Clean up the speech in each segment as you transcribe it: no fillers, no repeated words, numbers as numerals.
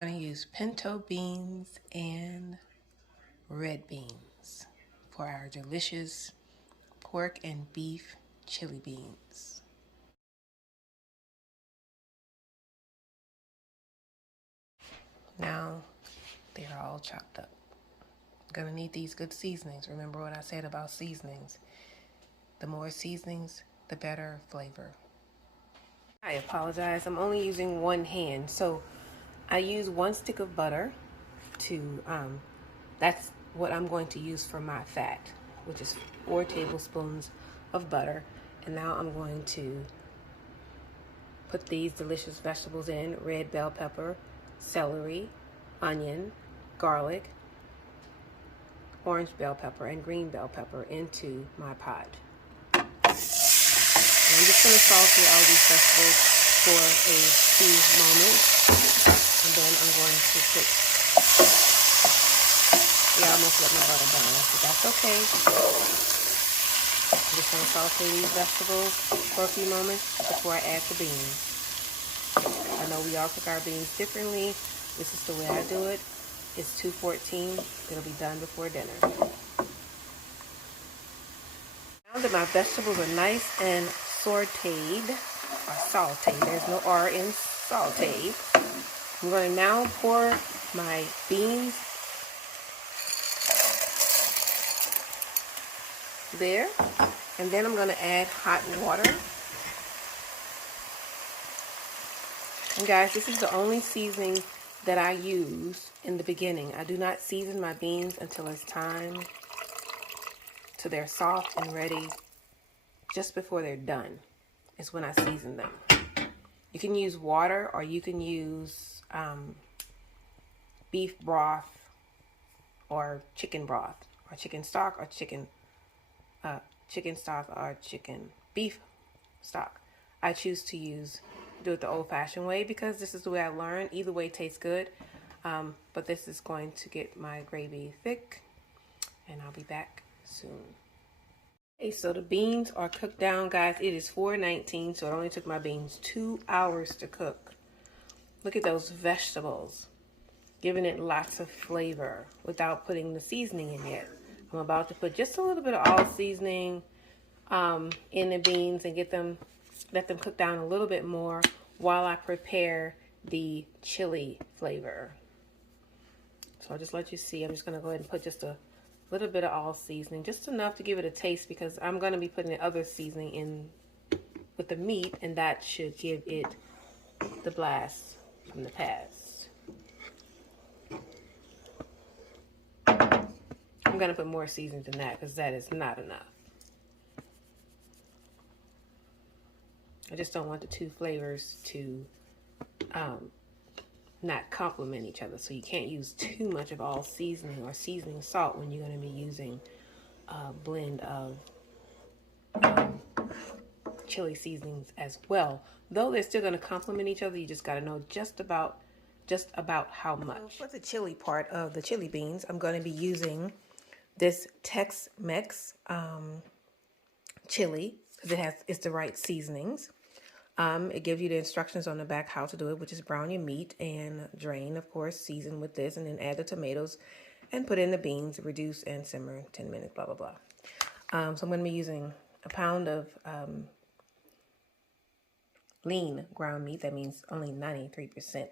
I'm going to use pinto beans and red beans for our delicious pork and beef chili beans. Now they are all chopped up. Gonna need these good seasonings. Remember what I said about seasonings. The more seasonings, the better flavor. I apologize. I'm only using one hand. So I use 1 stick of butter to, that's what I'm going to use for my fat, which is 4 tablespoons of butter. And now I'm going to put these delicious vegetables in: red bell pepper, celery, onion, garlic, orange bell pepper, and green bell pepper into my pot. And I'm just going to saute all these vegetables for a few moments. And then I'm going to put, I almost let my butter burn, but that's okay. I'm just going to saute these vegetables for a few moments before I add the beans. I know we all cook our beans differently. This is the way I do it. It's 2:14. It'll be done before dinner. Now that my vegetables are nice and sauteed, there's no R in sauteed, I'm going to now pour my beans there, and then I'm going to add hot water. And guys, this is the only seasoning that I use in the beginning. I do not season my beans until it's time, till they're soft and ready. Just before they're done is when I season them. You can use water, or you can use beef broth or chicken broth or chicken stock or chicken stock or chicken beef stock. I choose to do it the old-fashioned way because this is the way I learned. Either way tastes good, but this is going to get my gravy thick, and I'll be back soon. Okay, so the beans are cooked down, guys. It is 4:19, so it only took my beans 2 hours to cook. Look at those vegetables, giving it lots of flavor without putting the seasoning in yet. I'm about to put just a little bit of all seasoning in the beans and let them cook down a little bit more while I prepare the chili flavor. So I'll just let you see. I'm just going to go ahead and put just a little bit of all seasoning, just enough to give it a taste, because I'm going to be putting the other seasoning in with the meat, and that should give it the blast from the past. I'm going to put more seasoning than that because that is not enough. I just don't want the two flavors to not complement each other. So you can't use too much of all seasoning or seasoning salt when you're going to be using a blend of chili seasonings as well. Though they're still going to complement each other, you just got to know just about how much. So for the chili part of the chili beans, I'm going to be using this Tex-Mex chili because it's the right seasonings. It gives you the instructions on the back how to do it, which is brown your meat and drain, of course, season with this, and then add the tomatoes and put in the beans, reduce and simmer 10 minutes, blah, blah, blah. So I'm going to be using a pound of lean ground meat. That means only 93%.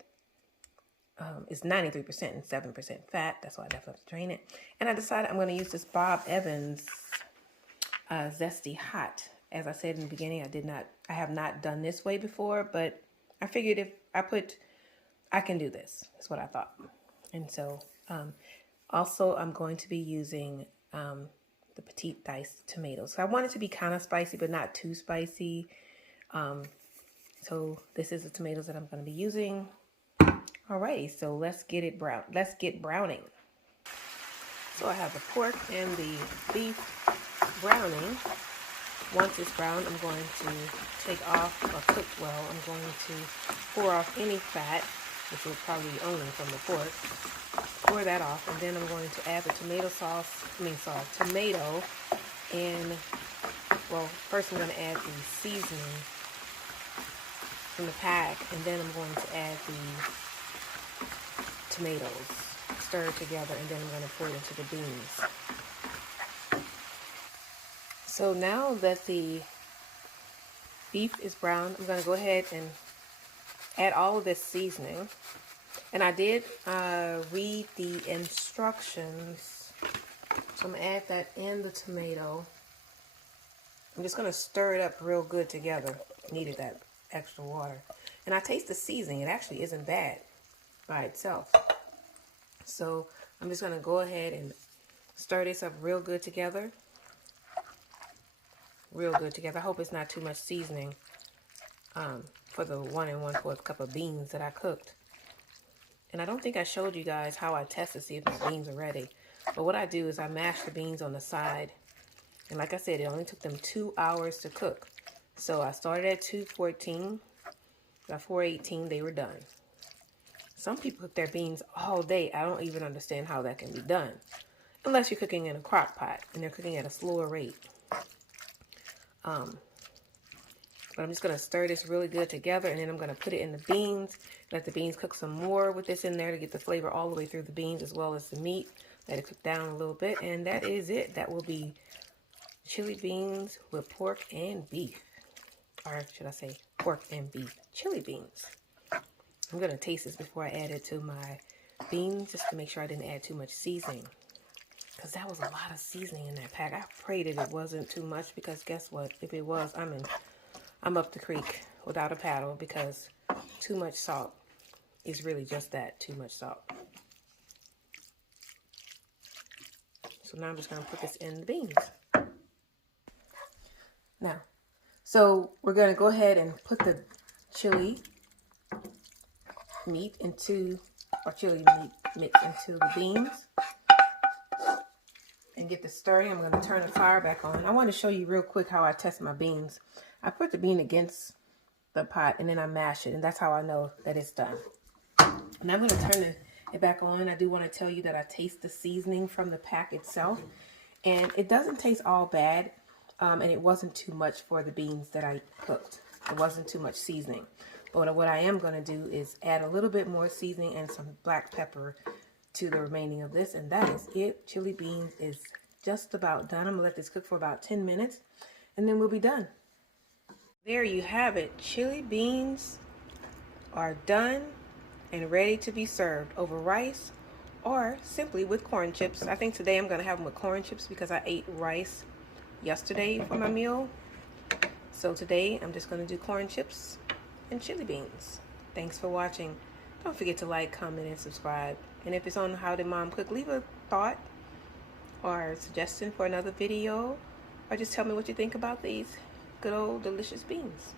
It's 93% and 7% fat. That's why I definitely have to drain it. And I decided I'm going to use this Bob Evans Zesty Hot. As I said in the beginning, I have not done this way before, but I figured if I can do this. That's what I thought. And so, also I'm going to be using the petite diced tomatoes. So I want it to be kind of spicy, but not too spicy. So this is the tomatoes that I'm going to be using. Alrighty, so let's get browning. So I have the pork and the beef browning. Once it's browned, I'm going to take off, or cooked well, I'm going to pour off any fat, which will probably be only from the pork. Pour that off, and then I'm going to add the tomato, and, well, first I'm going to add the seasoning from the pack, and then I'm going to add tomatoes. Stir it together, and then I'm going to pour it into the beans. So now that the beef is brown, I'm going to go ahead and add all of this seasoning. And I did read the instructions. So I'm going to add that in the tomato. I'm just going to stir it up real good together. Needed that extra water. And I taste the seasoning. It actually isn't bad by itself. So I'm just going to go ahead and stir this up real good together. Real good together. I hope it's not too much seasoning for the 1 1/4 cup of beans that I cooked. And I don't think I showed you guys how I test to see if my beans are ready. But what I do is I mash the beans on the side. And like I said, it only took them 2 hours to cook. So I started at 2:14. By 4:18, they were done. Some people cook their beans all day. I don't even understand how that can be done. Unless you're cooking in a crock pot and they're cooking at a slower rate. But I'm just going to stir this really good together, and then I'm going to put it in the beans. Let the beans cook some more with this in there to get the flavor all the way through the beans as well as the meat. Let it cook down a little bit, and that is it. That will be chili beans with pork and beef. Or should I say pork and beef chili beans. I'm going to taste this before I add it to my beans just to make sure I didn't add too much seasoning. Because that was a lot of seasoning in that pack. I prayed that it wasn't too much, because guess what? If it was, I'm up the creek without a paddle, because too much salt is really just that, too much salt. So now I'm just going to put this in the beans. Now, so we're going to go ahead and put the chili meat into, or chili meat mix into the beans. And get this stirring. I'm going to turn the fire back on. I want to show you real quick how I test my beans. I put the bean against the pot and then I mash it, and that's how I know that it's done. Now I'm going to turn it back on. I do want to tell you that I taste the seasoning from the pack itself, and it doesn't taste all bad, and it wasn't too much for the beans that I cooked. It wasn't too much seasoning. But what I am going to do is add a little bit more seasoning and some black pepper to the remaining of this, and that is it. Chili beans is just about done. I'm gonna let this cook for about 10 minutes and then we'll be done. There you have it. Chili beans are done and ready to be served over rice or simply with corn chips. I think today I'm gonna have them with corn chips because I ate rice yesterday for my meal. So today I'm just gonna do corn chips and chili beans. Thanks for watching. Don't forget to like, comment, and subscribe. And if it's on How Did Mom Cook, leave a thought or a suggestion for another video, or just tell me what you think about these good old delicious beans.